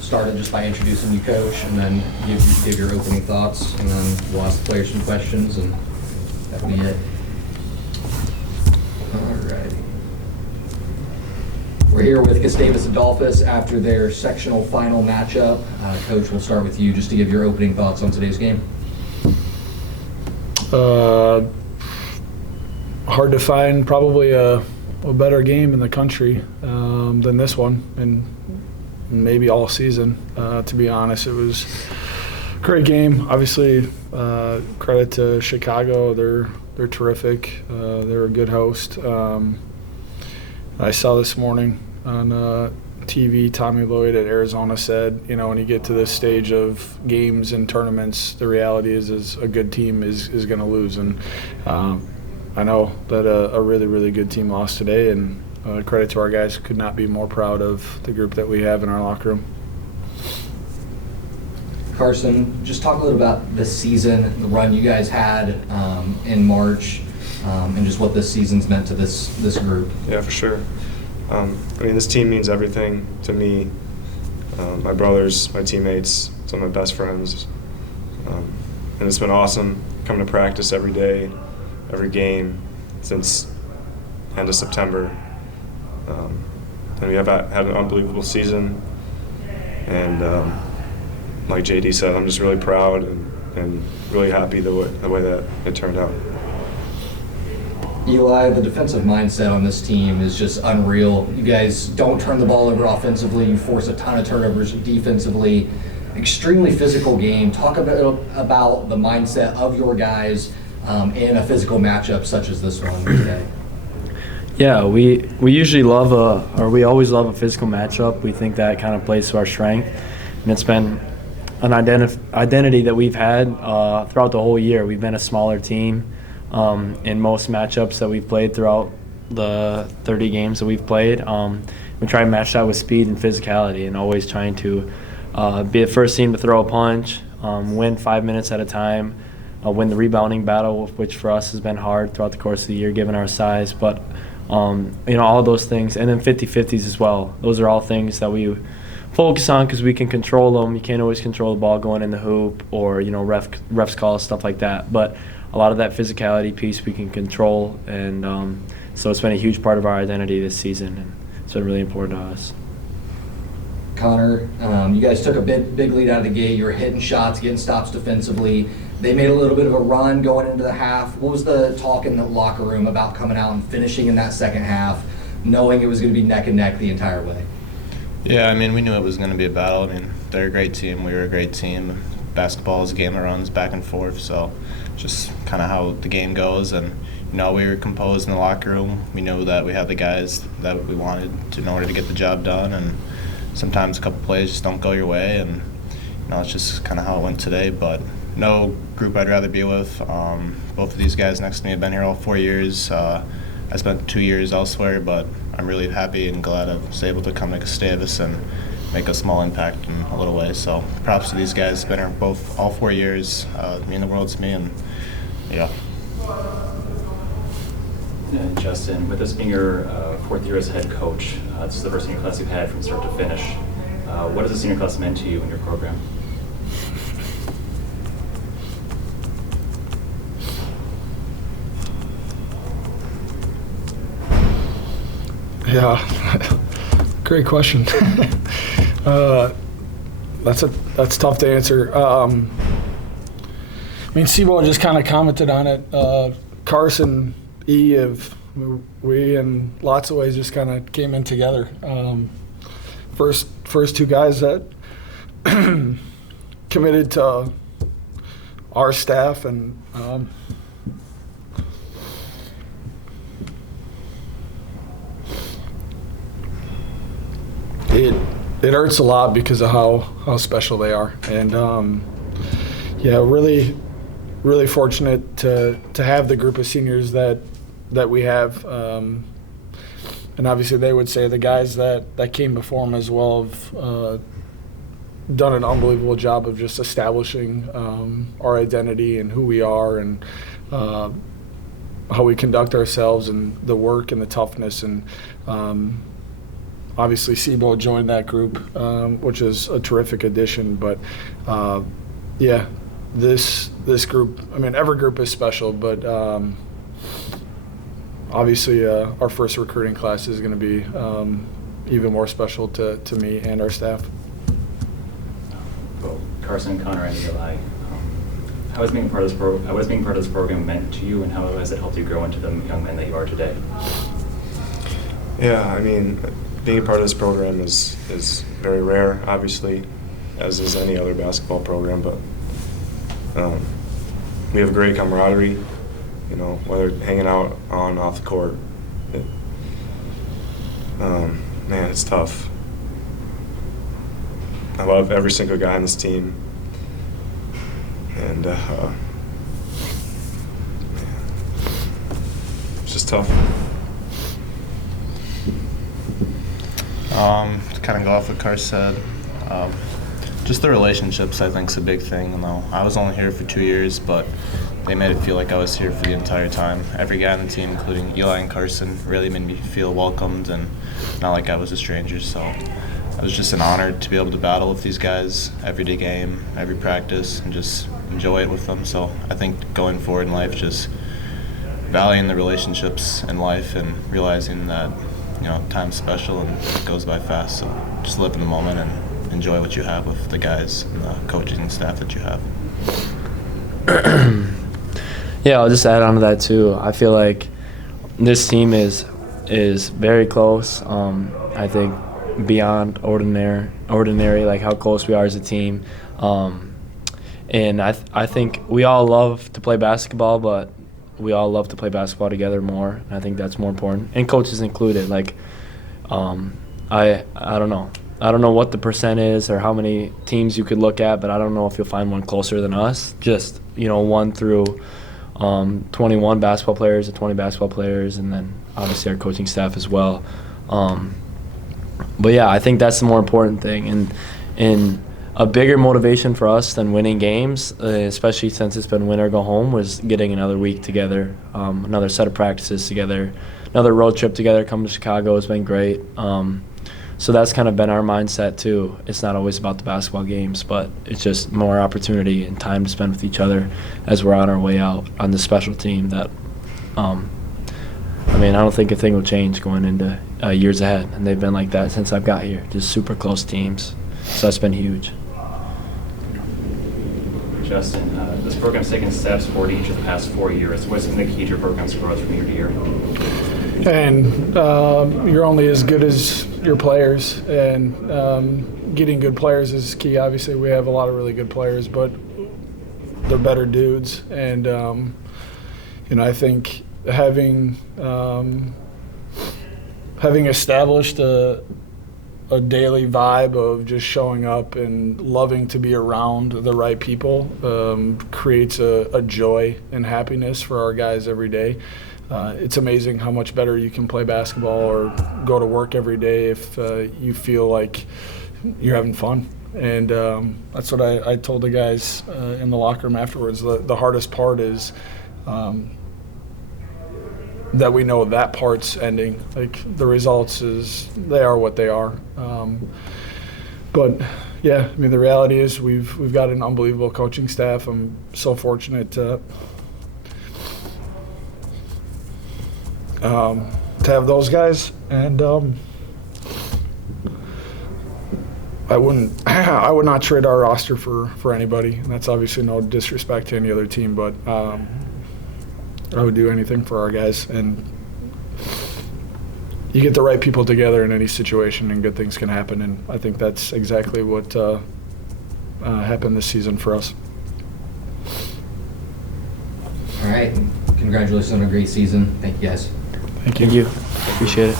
start it just by introducing you, Coach, and then give your opening thoughts, and then we'll ask the players some questions, and that'll be it. All right. We're here with Gustavus Adolphus after their sectional final matchup. Coach, we'll start with you just to give your opening thoughts on today's game. Hard to find probably a better game in the country than this one, and maybe all season. To be honest, it was a great game. Obviously, credit to Chicago. They're terrific. They're a good host. I saw this morning on TV, Tommy Lloyd at Arizona said, when you get to this stage of games and tournaments, the reality is a good team is going to lose. And I know that a really, really good team lost today, and credit to our guys. Could not be more proud of the group that we have in our locker room. Carson, just talk a little about the season, the run you guys had in March, and just what this season's meant to this group. Yeah, for sure. This team means everything to me. My brothers, my teammates, some of my best friends. And it's been awesome coming to practice every day, every game since end of September. And we have had an unbelievable season. And like JD said, I'm just really proud and really happy the way that it turned out. Eli, the defensive mindset on this team is just unreal. You guys don't turn the ball over offensively. You force a ton of turnovers defensively. Extremely physical game. Talk a bit about the mindset of your guys in a physical matchup such as this one today. Yeah, we usually we always love a physical matchup. We think that kind of plays to our strength, and it's been an identity that we've had throughout the whole year. We've been a smaller team in most matchups that we've played throughout the 30 games that we've played. We try to match that with speed and physicality, and always trying to be the first team to throw a punch, win 5 minutes at a time, win the rebounding battle, which for us has been hard throughout the course of the year given our size. But all those things, and then 50-50s as well. Those are all things that we focus on because we can control them. You can't always control the ball going in the hoop or refs call, stuff like that. But a lot of that physicality piece we can control, and so it's been a huge part of our identity this season, and it's been really important to us. Connor, you guys took a big lead out of the gate. You were hitting shots, getting stops defensively. They made a little bit of a run going into the half. What was the talk in the locker room about coming out and finishing in that second half, knowing it was going to be neck and neck the entire way? Yeah, we knew it was going to be a battle. They're a great team. We were a great team. Basketball is a game that runs back and forth, so just kind of how the game goes. And we were composed in the locker room. We knew that we had the guys that we wanted in order to get the job done. And sometimes a couple plays just don't go your way, and it's just kind of how it went today. But no group I'd rather be with. Both of these guys next to me have been here all 4 years. I spent 2 years elsewhere, but I'm really happy and glad I was able to come to Gustavus and make a small impact in a little way. So props to these guys. Been here all 4 years. Mean the world to me, and yeah. And Justin, with this being your fourth year as a head coach, this is the first senior class you've had from start to finish. What has the senior class meant to you in your program? Yeah, great question. That's tough to answer. Seabold just kind of commented on it. Carson, we in lots of ways just kind of came in together. First two guys that committed to our staff, and it hurts a lot because of how special they are. And really fortunate to have the group of seniors that we have. And obviously they would say the guys that came before them as well have done an unbelievable job of just establishing our identity and who we are, and how we conduct ourselves, and the work and the toughness. And obviously Sibo joined that group, which is a terrific addition. But yeah, this group, I mean, every group is special, but obviously our first recruiting class is going to be even more special to me and our staff. Well, Carson, Connor, and Eli, how has being part of this program meant to you, and how has it helped you grow into the young men that you are today? Yeah, I mean, being a part of this program is very rare, obviously, as is any other basketball program, but we have a great camaraderie, you know, whether hanging out on and off the court. Man, it's tough. I love every single guy on this team, and it's just tough. To kind of go off what Carr said, just the relationships I think is a big thing. You know, I was only here for 2 years, but they made it feel like I was here for the entire time. Every guy on the team, including Eli and Carson, really made me feel welcomed and not like I was a stranger. So it was just an honor to be able to battle with these guys every day game, every practice, and just enjoy it with them. So I think going forward in life, just valuing the relationships in life and realizing that, you know, time's special and it goes by fast. So just live in the moment and enjoy what you have with the guys and the coaching staff that you have. Yeah, I'll just add on to that too. I feel like this team is very close. I think beyond ordinary, like how close we are as a team. And I think we all love to play basketball, but we all love to play basketball together more. And I think that's more important, and coaches included. Like, I don't know. I don't know what the percent is or how many teams you could look at, but I don't know if you'll find one closer than us. Just, you know, 1 through 21 basketball players to 20 basketball players, and then obviously our coaching staff as well. But yeah, I think that's the more important thing, and a bigger motivation for us than winning games, especially since it's been win or go home, was getting another week together, another set of practices together, another road trip together. Coming to Chicago has been great. So that's kind of been our mindset too. It's not always about the basketball games, but it's just more opportunity and time to spend with each other as we're on our way out on the special team that, I mean, I don't think a thing will change going into years ahead. And they've been like that since I've got here, just super close teams. So that's been huge. Justin, this program's taken steps forward each of the past 4 years. What's been the key to your program's growth from year to year? And you're only as good as your players, and getting good players is key. Obviously, we have a lot of really good players, but they're better dudes. And you know, I think having established a daily vibe of just showing up and loving to be around the right people creates a joy and happiness for our guys every day. It's amazing how much better you can play basketball or go to work every day if you feel like you're having fun. And that's what I told the guys in the locker room afterwards. The hardest part is that we know that part's ending. Like, the results they are what they are. But yeah, I mean, the reality is we've got an unbelievable coaching staff. I'm so fortunate to have those guys, and I would not trade our roster for anybody. And that's obviously no disrespect to any other team, but I would do anything for our guys. And you get the right people together in any situation, and good things can happen. And I think that's exactly what happened this season for us. All right. Congratulations on a great season. Thank you, guys. Thank you. Appreciate it.